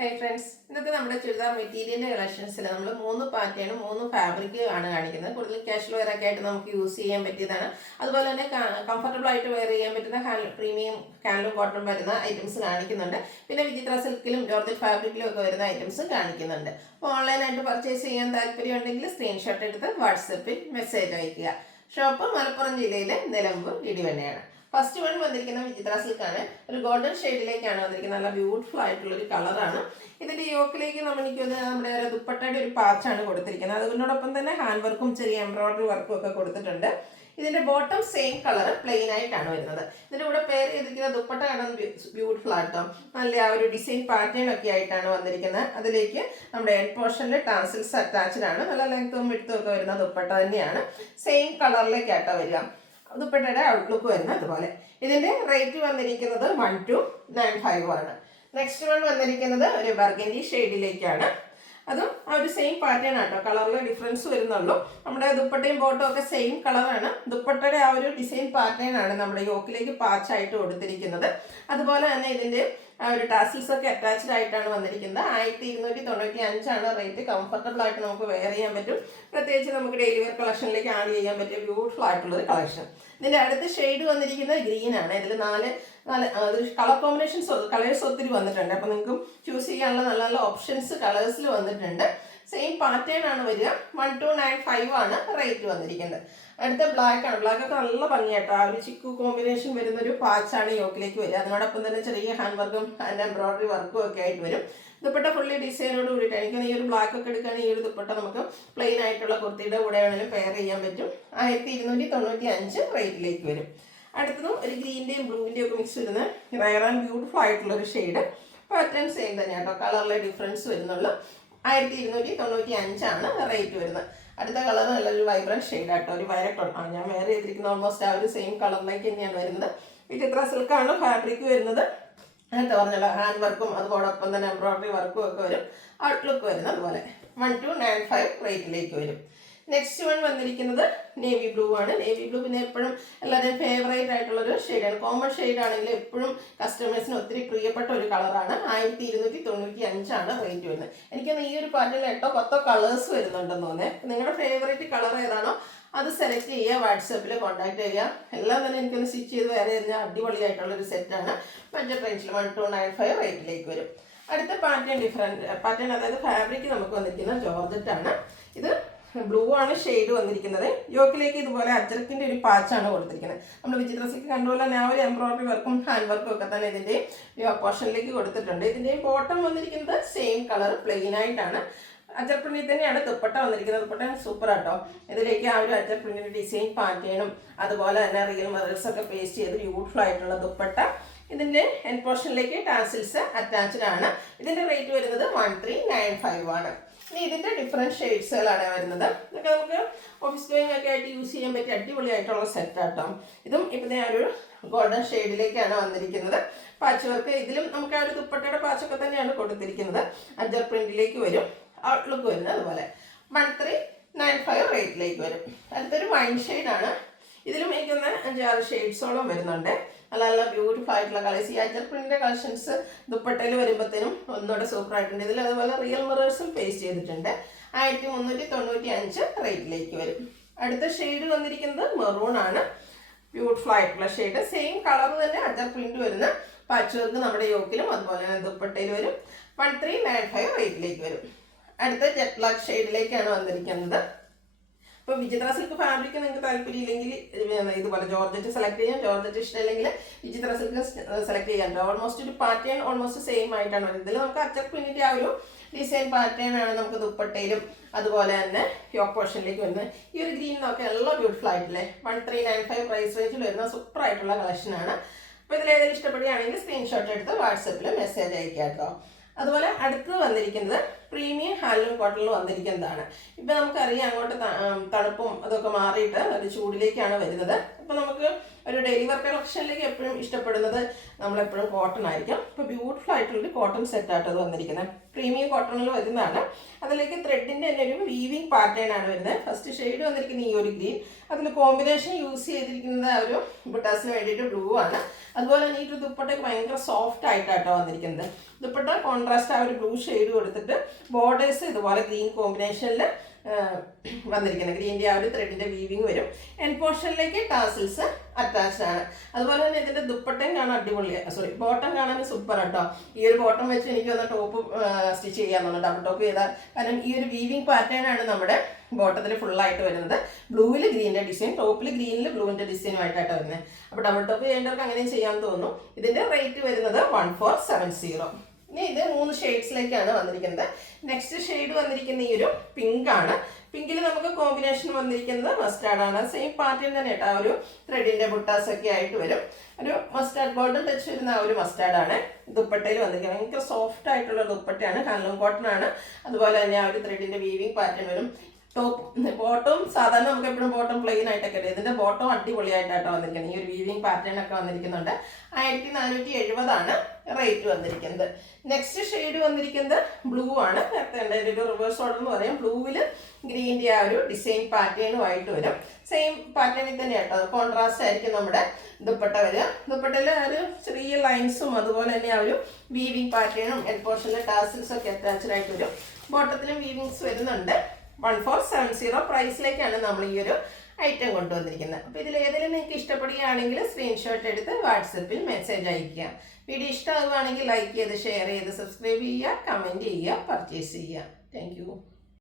Hi friends, ഇന്നത്തെ നമ്മുടെ ചുരിദാർ മെറ്റീരിയലിൻ്റെ കളക്ഷൻസിൽ നമ്മൾ 3 പാറ്റേണും 3 ഫാബ്രിക് ആണ് കാണിക്കുന്നത്. കൂടുതൽ കാഷ്വൽ വെയർ ഒക്കെ ആയിട്ട് നമുക്ക് യൂസ് ചെയ്യാൻ പറ്റിയതാണ്. അതുപോലെ തന്നെ കംഫർട്ടബിൾ ആയിട്ട് വെയർ ചെയ്യാൻ പറ്റുന്ന പ്രീമിയം ഹാൻഡ്ലൂം കോട്ടൺ വരുന്ന ഐറ്റംസ് കാണിക്കുന്നുണ്ട്. പിന്നെ വിചിത്ര സിൽക്കിലും ജോർജറ്റ് ഫാബ്രിക്കിലും ഒക്കെ വരുന്ന ഐറ്റംസ് കാണിക്കുന്നുണ്ട്. അപ്പോൾ ഓൺലൈനായിട്ട് പർച്ചേസ് ചെയ്യാൻ താല്പര്യം ഉണ്ടെങ്കിൽ സ്ക്രീൻഷോട്ട് എടുത്ത് വാട്സപ്പിൽ മെസ്സേജ് അയയ്ക്കുക. ഷോപ്പ് മലപ്പുറം ജില്ലയിലെ നിലമ്പൂർ ഇടിവണ്ണയാണ്. ഫസ്റ്റ് വൺ വന്നിരിക്കുന്ന വിചിത്ര സിൽക്കാണ്. ഒരു ഗോൾഡൻ ഷെയ്ഡിലേക്കാണ് വന്നിരിക്കുന്നത്. നല്ല ബ്യൂട്ടിഫുൾ ആയിട്ടുള്ള ഒരു കളറാണ്. ഇതിന്റെ യോക്കിലേക്ക് നമ്മുടെ ഒരു ദുപ്പട്ടയുടെ ഒരു പാച്ചാണ് കൊടുത്തിരിക്കുന്നത്. അതിനോടൊപ്പം തന്നെ ഹാൻഡ് വർക്കും ചെറിയ എംബ്രോയിഡറി വർക്കും ഒക്കെ കൊടുത്തിട്ടുണ്ട്. ഇതിന്റെ ബോട്ടം സെയിം കളർ പ്ലെയിൻ ആയിട്ടാണ് വരുന്നത്. ഇതിന്റെ കൂടെ പെയർ ചെയ്തിരിക്കുന്ന ദുപ്പട്ട കാണാൻ ബ്യൂട്ടിഫുൾ ആട്ടോ. നല്ല ആ ഒരു ഡിസൈൻ പാറ്റേൺ ഒക്കെ ആയിട്ടാണ് വന്നിരിക്കുന്നത്. അതിലേക്ക് നമ്മുടെ എൻഡ് പോർഷനിൽ ടാസിൽസ് അറ്റാച്ച്ഡ് ആണ്. നല്ല ലെങ്ത്തും വിഡ്ത്തും ഒക്കെ വരുന്ന ദുപ്പട്ട തന്നെയാണ്. സെയിം കളറിലേക്കാട്ടോ വരിക. ദുപ്പട്ടയുടെ ഔട്ട്ലുക്ക് വരുന്നത് അതുപോലെ. ഇതിന്റെ റേറ്റ് വന്നിരിക്കുന്നത് 1295 ആണ്. നെക്സ്റ്റ് വൺ വന്നിരിക്കുന്നത് ഒരു ബർഗൻഡി ഷെയ്ഡിലേക്കാണ്. അതും ആ ഒരു സെയിം പാറ്റേൺ ആട്ടോ. കളറിൽ ഡിഫറൻസ് വരുന്നുള്ളൂ. നമ്മുടെ ദുപ്പട്ടയും ബോട്ടും ഒക്കെ സെയിം കളറാണ്. ദുപ്പട്ടയുടെ ആ ഒരു ഡിസൈൻ പാറ്റേൺ ആണ് നമ്മുടെ യോക്കിലേക്ക് പാച്ചായിട്ട് കൊടുത്തിരിക്കുന്നത്. അതുപോലെ തന്നെ ഇതിന്റെ ആ ഒരു ടാസിൽസ് ഒക്കെ അറ്റാച്ച്ഡ് ആയിട്ടാണ് വന്നിരിക്കുന്നത്. 1295 ആണ് റേറ്റ്. കംഫർട്ടബിൾ ആയിട്ട് നമുക്ക് വെയർ ചെയ്യാൻ പറ്റും. പ്രത്യേകിച്ച് നമുക്ക് ഡെയിലി വെയർ കളക്ഷനിലേക്ക് ആഡ് ചെയ്യാൻ പറ്റിയ ബ്യൂട്ടിഫുൾ ആയിട്ടുള്ളൊരു കളക്ഷൻ. ഇതിന്റെ അടുത്ത ഷെയ്ഡ് വന്നിരിക്കുന്നത് ഗ്രീൻ ആണ്. ഇതിൽ നാല് കളർ കോമ്പിനേഷൻസ് കളേഴ്സ് ഒത്തിരി വന്നിട്ടുണ്ട്. അപ്പോൾ നിങ്ങൾക്ക് ചൂസ് ചെയ്യാനുള്ള നല്ല നല്ല ഓപ്ഷൻസ് കളേഴ്സിൽ വന്നിട്ടുണ്ട്. സെയിം പാറ്റേൺ ആണ് വരിക. 1295 ആണ് റേറ്റ് വന്നിരിക്കുന്നത്. അടുത്ത ബ്ലാക്ക് ആണ്. ബ്ലാക്ക് ഒക്കെ നല്ല ഭംഗിയാട്ടോ. ആ ഒരു ചിക്കു കോമ്പിനേഷൻ വരുന്ന ഒരു പാച്ചാണ് യോക്കിലേക്ക് വരിക. അതിനോടൊപ്പം തന്നെ ചെറിയ ഹാൻഡ് വർക്കും അതിൻ്റെ എംബ്രോയിഡറി വർക്കും ഒക്കെ ആയിട്ട് വരും. ദുപ്പട്ട ഫുള്ളി ഡിസൈനോട് കൂടിയിട്ട് എനിക്ക് ഈ ഒരു ബ്ലാക്ക് ഒക്കെ എടുക്കുകയാണെങ്കിൽ ഈ ഒരു ദുപ്പട്ട നമുക്ക് പ്ലെയിൻ ആയിട്ടുള്ള കുർത്തിയുടെ കൂടെ വേണമെങ്കിലും പെയർ ചെയ്യാൻ പറ്റും. 1295 റേറ്റിലേക്ക് വരും. അടുത്തതും ഒരു ഗ്രീൻ്റെയും ബ്ലൂവിൻ്റെയും ഒക്കെ മിക്സ് വരുന്ന റയർ ആൻഡ് ബ്യൂട്ടിഫുൾ ആയിട്ടുള്ള ഒരു ഷെയ്ഡ്. പാറ്റേൺ സെയിം തന്നെയാണ് കേട്ടോ. കളറിലെ ഡിഫറൻസ് വരുന്നുള്ളൂ. 1295 ആണ് റേറ്റ് വരുന്നത്. അടുത്ത കളർ നല്ലൊരു വൈബ്രന്റ് ഷെയ്ഡ് ആട്ടോ. ഒരു വയലറ്റ് ആണ് ഞാൻ വെയർ ചെയ്തിരിക്കുന്ന. ഓൾമോസ്റ്റ് ആ ഒരു സെയിം കളറിലേക്ക് തന്നെയാണ് വരുന്നത്. വിചിത്ര സിൽക്കാണ് ഫാബ്രിക് വരുന്നത്. അങ്ങനത്തെ പറഞ്ഞല്ലോ ഹാൻഡ് വർക്കും അതോടൊപ്പം തന്നെ എംബ്രോയിഡറി വർക്കും ഒക്കെ വരും. ഔട്ട്ലുക്ക് വരുന്നത് അതുപോലെ. 1295 റേറ്റിലേക്ക് വരും. നെക്സ്റ്റ് വൺ വന്നിരിക്കുന്നത് നേവി ബ്ലൂ ആണ്. നേവി ബ്ലൂ പിന്നെ എപ്പോഴും എല്ലാവരുടെയും ഫേവറേറ്റ് ആയിട്ടുള്ളൊരു ഷെയ്ഡാണ്. കോമൺ ഷെയ്ഡ് ആണെങ്കിൽ എപ്പോഴും കസ്റ്റമേഴ്സിന് ഒത്തിരി പ്രിയപ്പെട്ട ഒരു കളറാണ്. 1295 ആണ് റേറ്റ് വരുന്നത്. എനിക്കൊന്ന് ഈ ഒരു പാറ്റേണിൽ 8-10 കളേഴ്സ് വരുന്നുണ്ടെന്ന് തോന്നുന്നത്. നിങ്ങളുടെ ഫേവറേറ്റ് കളർ ഏതാണോ അത് സെലക്ട് ചെയ്യുക. വാട്സാപ്പിൽ കോൺടാക്ട് ചെയ്യുക. എല്ലാം തന്നെ എനിക്കൊന്ന് സ്റ്റിച്ച് ചെയ്ത് വേറെ കഴിഞ്ഞാൽ അടിപൊളിയായിട്ടുള്ളൊരു സെറ്റാണ്. ബഡ്ജറ്റ് റേഞ്ചിൽ 1295 റേറ്റിലേക്ക് വരും. അടുത്ത പാറ്റേൺ അതായത് ഫാബ്രിക് നമുക്ക് വന്നിരിക്കുന്നത് ജോർജറ്റ് ആണ്. ഇത് ബ്ലൂ ആണ് ഷെയ്ഡ് വന്നിരിക്കുന്നത്. യോക്കിലേക്ക് ഇതുപോലെ അജ്രക്കിന്റെ ഒരു പാച്ചാണ് കൊടുത്തിരിക്കുന്നത്. നമ്മൾ വിചിത്ര സിൽക്ക് കണ്ടുപോലെ തന്നെ ആ ഒരു എംബ്രോയിഡറി വർക്കും ഹാൻഡ് വർക്കും ഒക്കെ തന്നെ ഇതിന്റെ പോർഷനിലേക്ക് കൊടുത്തിട്ടുണ്ട്. ഇതിന്റെ ബോട്ടം വന്നിരിക്കുന്നത് സെയിം കളർ പ്ലെയിൻ ആയിട്ടാണ്. അജർ പ്രിന്റിൽ തന്നെയാണ് ദുപ്പട്ട വന്നിരിക്കുന്നത്. ദുപ്പട്ട സൂപ്പർ ആട്ടോ. ഇതിലേക്ക് ആ ഒരു അജർ പ്രിന്റിന്റെ ഡിസൈൻ പാറ്റേണും അതുപോലെ തന്നെ റിയൽ മിറേഴ്സ് ഒക്കെ പേസ്റ്റ് ചെയ്ത് ബ്യൂട്ടിഫുൾ ആയിട്ടുള്ള ദുപ്പട്ട. ഇതിന്റെ എൻഡ് പോർഷനിലേക്ക് ടാസിൽസ് അറ്റാച്ച്ഡ് ആണ്. ഇതിന്റെ റേറ്റ് വരുന്നത് 1395 ആണ്. ഇനി ഇതിന്റെ ഡിഫറെന്റ് ഷെയ്ഡ്സുകളാണ് വരുന്നത്. ഇതൊക്കെ നമുക്ക് ഓഫീസ് ഗോയിങ് ഒക്കെ ആയിട്ട് യൂസ് ചെയ്യാൻ പറ്റിയ അടിപൊളിയായിട്ടുള്ള സെറ്റ് ആട്ടോ. ഇതും ഇപ്പം ഒരു ഗോൾഡൻ ഷെയ്ഡിലേക്കാണ് വന്നിരിക്കുന്നത്. പാച്ച് വർക്ക് ഇതിലും നമുക്ക് ആ ഒരു ദുപ്പട്ടയുടെ പാച്ചൊക്കെ തന്നെയാണ് കൊടുത്തിരിക്കുന്നത്. അജർ പ്രിന്റിലേക്ക് വരും. ഔട്ട്ലുക്ക് വരുന്നത് അതുപോലെ. 1395 റേറ്റിലേക്ക് വരും. അടുത്തൊരു വൈൻ ഷെയ്ഡാണ്. ഇതിലും എനിക്കൊന്ന് 5-6 ഷെയ്ഡ്സോളം വരുന്നുണ്ട്. നല്ല നല്ല ബ്യൂട്ടിഫുൾ ആയിട്ടുള്ള കളേഴ്സ്. ഈ അജർ പ്രിന്റിന്റെ കളക്ഷൻസ് ദുപ്പട്ടയിൽ വരുമ്പോഴത്തേനും ഒന്നുകൂടെ സൂപ്പർ ആയിട്ടുണ്ട്. ഇതിൽ അതുപോലെ റിയൽ മിറേഴ്സും പേസ്റ്റ് ചെയ്തിട്ടുണ്ട്. 1395 റേറ്റിലേക്ക് വരും. അടുത്ത ഷെയ്ഡ് വന്നിരിക്കുന്നത് മെറൂൺ ആണ്. ബ്യൂട്ടിഫുൾ ആയിട്ടുള്ള ഷെയ്ഡ്. സെയിം കളർ തന്നെ അജർ പ്രിന്റ് വരുന്ന പാച്ച് വർക്ക് നമ്മുടെ യോക്കിലും അതുപോലെ തന്നെ ദുപ്പട്ടയിൽ വരും. 1395 റേറ്റിലേക്ക് വരും. അടുത്ത ജെറ്റ് ബ്ലാക്ക് ഷെയ്ഡിലേക്കാണ് വന്നിരിക്കുന്നത്. ഇപ്പോൾ വിചിത്ര സിൽക്ക് ഫാബ്രിക് നിങ്ങൾക്ക് താല്പര്യം ഇല്ലെങ്കിൽ ഇതുപോലെ ജോർജറ്റ് സെലക്ട് ചെയ്യാം. ജോർജറ്റ് ഇഷ്ടമല്ലെങ്കിൽ വിചിത്ര സിൽക്ക് സെലക്ട് ചെയ്യാൻ. ഓൾമോസ്റ്റ് ഒരു പാറ്റേൺ ഓൾമോസ്റ്റ് സെയിം ആയിട്ടാണ് വരുന്നത്. ഇതിൽ നമുക്ക് അച്ചർ പ്രിന്റിന്റെ ആ ഒരു ഡിസൈൻ പാറ്റേൺ ആണ് നമുക്ക് ദുപ്പട്ടയിലും അതുപോലെ തന്നെ യോക്ക് പോർഷനിലേക്ക് വരുന്നത്. ഈ ഒരു ഗ്രീൻ നോക്കി എല്ലാം ബ്യൂട്ടിഫുൾ ആയിട്ടില്ലേ. 1395 പ്രൈസ് റേഞ്ചിൽ വരുന്ന സൂപ്പർ ആയിട്ടുള്ള കളക്ഷനാണ്. അപ്പോൾ ഇതിലേതെങ്കിലും ഇഷ്ടപ്പെടുകയാണെങ്കിൽ സ്ക്രീൻഷോട്ട് എടുത്ത് വാട്സപ്പിൽ മെസ്സേജ് അയക്കാം കേട്ടോ. അതുപോലെ അടുത്ത് വന്നിരിക്കുന്നത് പ്രീമിയം ഹാൻഡ്ലൂം കോട്ടണിൽ വന്നിരിക്കുന്നതാണ്. ഇപ്പം നമുക്കറിയാം അങ്ങോട്ട് തണുപ്പും അതൊക്കെ മാറിയിട്ട് ഒരു ചൂടിലേക്കാണ് വരുന്നത്. അപ്പോൾ നമുക്ക് ഒരു ഡെയിലി വർക്ക് കളക്ഷനിലേക്ക് എപ്പോഴും ഇഷ്ടപ്പെടുന്നത് നമ്മളെപ്പോഴും കോട്ടൺ ആയിരിക്കും. ഇപ്പോൾ ബ്യൂട്ടിഫുൾ ആയിട്ടുള്ളൊരു കോട്ടൺ സെറ്റായിട്ട് അത് വന്നിരിക്കുന്നത്. പ്രീമിയം കോട്ടണിൽ വരുന്നതാണ്. അതിലേക്ക് ത്രെഡിൻ്റെ തന്നെ ഒരു വീവിങ് പാറ്റേൺ ആണ് വരുന്നത്. ഫസ്റ്റ് ഷെയ്ഡ് വന്നിരിക്കുന്ന ഈ ഒരു ഗ്രീൻ, അതിൽ കോമ്പിനേഷൻ യൂസ് ചെയ്തിരിക്കുന്നത് ഒരു ബുട്ടാസിന് വേണ്ടിയിട്ട് ബ്ലൂ ആണ്. അതുപോലെ തന്നെ ഈ ഒരു ദുപ്പട്ടയ്ക്ക് ഭയങ്കര സോഫ്റ്റ് ആയിട്ടാട്ടോ വന്നിരിക്കുന്നത്. ദുപ്പട്ട കോൺട്രാസ്റ്റ് ആ ഒരു ബ്ലൂ ഷെയ്ഡ് കൊടുത്തിട്ട് ബോർഡേഴ്സ് ഇതുപോലെ ഗ്രീൻ കോമ്പിനേഷനിൽ വന്നിരിക്കുന്നത്. ഗ്രീൻ്റെ ആ ഒരു ത്രെഡിൻ്റെ വീവിങ് വരും. എൻഡ് പോർഷനിലേക്ക് ടാസിൽസ് അറ്റാച്ച്ഡ് ആണ്. അതുപോലെ തന്നെ ഇതിൻ്റെ ദുപ്പട്ടയും കാണാൻ അടിപൊളിയാണ്. ബോട്ടം കാണാൻ സൂപ്പർ കേട്ടോ. ഈ ഒരു ബോട്ടം വെച്ച് എനിക്ക് ഒന്ന് ടോപ്പ് സ്റ്റിച്ച് ചെയ്യാമെന്നുണ്ട്, ഡബിൾ ടോപ്പ് ചെയ്താൽ. കാരണം ഈ ഒരു വീവിങ് പാറ്റേൺ ആണ് നമ്മുടെ ബോട്ടത്തിൽ ഫുള്ളായിട്ട് വരുന്നത്. ബ്ലൂവിൽ ഗ്രീൻ്റെ ഡിസൈൻ, ടോപ്പിൽ ഗ്രീനിൽ ബ്ലൂവിൻ്റെ ഡിസൈനുമായിട്ടാണ് വരുന്നത്. അപ്പോൾ ഡബിൾ ടോപ്പ് ചെയ്യേണ്ടവർക്ക് അങ്ങനെയും ചെയ്യാമെന്ന് തോന്നുന്നു. ഇതിൻ്റെ റേറ്റ് വരുന്നത് 1470. ഇനി ഇത് 3 ഷെയ്ഡ്സിലേക്കാണ് വന്നിരിക്കുന്നത്. നെക്സ്റ്റ് ഷെയ്ഡ് വന്നിരിക്കുന്ന ഈ ഒരു പിങ്ക് ആണ്. പിങ്കിൽ നമുക്ക് കോമ്പിനേഷൻ വന്നിരിക്കുന്നത് മസ്റ്റാർഡ് ആണ്. സെയിം പാറ്റേൺ തന്നെ കേട്ടോ. ആ ഒരു ത്രെഡിൻ്റെ ബുട്ടാസ് ഒക്കെ ആയിട്ട് വരും. ഒരു മസ്റ്റാർഡ് ഗോൾഡൻ ടച്ച് വരുന്ന ആ ഒരു മസ്റ്റാർഡ് ആണ് ദുപ്പട്ടയിൽ വന്നിരിക്കുന്നത്. ഭയങ്കര സോഫ്റ്റ് ആയിട്ടുള്ള ദുപ്പട്ടയാണ്, ഹാൻഡ്ലൂം കോട്ടൺ ആണ്. അതുപോലെ തന്നെ ആ ഒരു ത്രെഡിൻ്റെ വീവിങ് പാറ്റേൺ വരും. ബോട്ടം സാധാരണ നമുക്ക് എപ്പോഴും ബോട്ടം പ്ലെയിൻ ആയിട്ടൊക്കെ ഉണ്ട്. ഇതിൻ്റെ ബോട്ടം അടിപൊളിയായിട്ടാണ് വന്നിരിക്കുന്നത്. ഈ ഒരു വീവിങ് പാറ്റേൺ ഒക്കെ വന്നിരിക്കുന്നുണ്ട്. 1470 ആണ് റേറ്റ് വന്നിരിക്കുന്നത്. നെക്സ്റ്റ് ഷെയ്ഡ് വന്നിരിക്കുന്നത് ബ്ലൂ ആണ്. നേരത്തെ ഒരു റിവേഴ്സ് ഓർഡർ എന്ന് പറയാം. ബ്ലൂവിൽ ഗ്രീൻ്റെ ആ ഒരു ഡിസൈൻ പാറ്റേണുമായിട്ട് വരും. സെയിം പാറ്റേണിൽ തന്നെ കേട്ടോ. കോൺട്രാസ്റ്റ് ആയിരിക്കും നമ്മുടെ ദുപ്പട്ട വരിക. ദുപ്പട്ടയിൽ ആ ഒരു ചെറിയ ലൈൻസും അതുപോലെ തന്നെ ആ ഒരു വീവിങ് പാറ്റേണും എൽ പോർഷനിലെ ടാസിൽസും ഒക്കെ അറ്റാച്ച്ഡ് ആയിട്ട് വരും. ബോട്ടത്തിലും വീവിങ്സ് വരുന്നുണ്ട്. 1470 പ്രൈസിലേക്കാണ് നമ്മൾ ഈ ഒരു ഐറ്റം കൊണ്ടുവന്നിരിക്കുന്നത്. അപ്പോൾ ഇതിൽ ഏതെങ്കിലും നിങ്ങൾക്ക് ഇഷ്ടപ്പെടുകയാണെങ്കിൽ സ്ക്രീൻഷോട്ട് എടുത്ത് വാട്സപ്പിൽ മെസ്സേജ് അയയ്ക്കുക. വീഡിയോ ഇഷ്ടമാകുകയാണെങ്കിൽ ലൈക്ക് ചെയ്ത് ഷെയർ ചെയ്ത് സബ്സ്ക്രൈബ് ചെയ്യുക, കമൻറ്റ് ചെയ്യുക, പർച്ചേസ് ചെയ്യുക. താങ്ക്